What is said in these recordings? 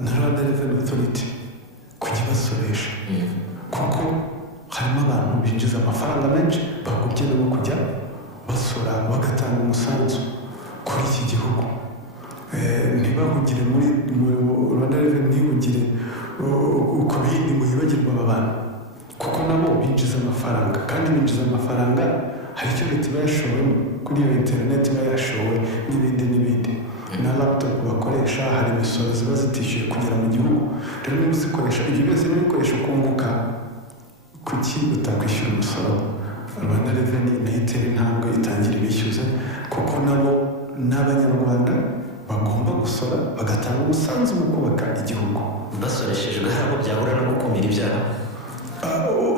na Rwanda Revenue Authority kujya basoresha kuko harimo abantu binjiza amafaranga menshi bagubye no kujya basora bagatanga umusanzu kuri iki gihugu. Ntibahugire muri Rwanda Revenue ntibugire uko bindi muhibagirwa aba bantu kuko nabo binjiza amafaranga kandi binjiza amafaranga hari icyo leta bayashowemo kuri iyo interineti bayashowe n'ibindi na laptop bakoresha hari imisoro ziba zitishyuye kugera mu gihugu. Rero niba uzikoresha ibyo byose n'ibikoresho ukunguka kuki utakwishyura umusoro. Rwanda Revenue nayo itera intambwe itangira ibishyuze kuko nabo n'abanyarwanda bagomba gusora bagatanga umusanzu mu kubaka igihugu. Basoreshejwe hari abo byahura no gukumira ibyaha.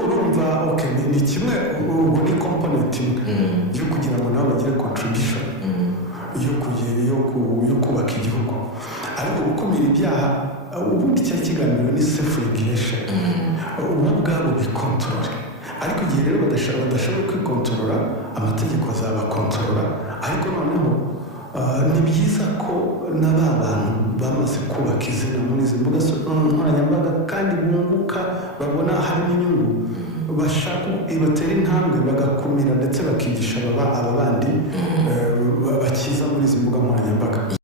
Urumva ni kimwe ubu ni component imwe yo kugira ngo nabo bagire contribution yo kubaka igihugu. Ariko gukumira ibyaha ubundi cya kiganiro ni self regulation ubu bwabo bikontorore. Ariko igihe rero badashobora kwikontorora amategeko azabakontorora. Ariko noneho ni byiza ko n'aba bantu bamaze kubaka izina muri izi mbuga nkoranyambaga kandi bunguka babona harimo inyungu bashaka ibatera intambwe bagakumira ndetse bakigisha aba bandi bakiza muri izi mbuga nkoranyambaga.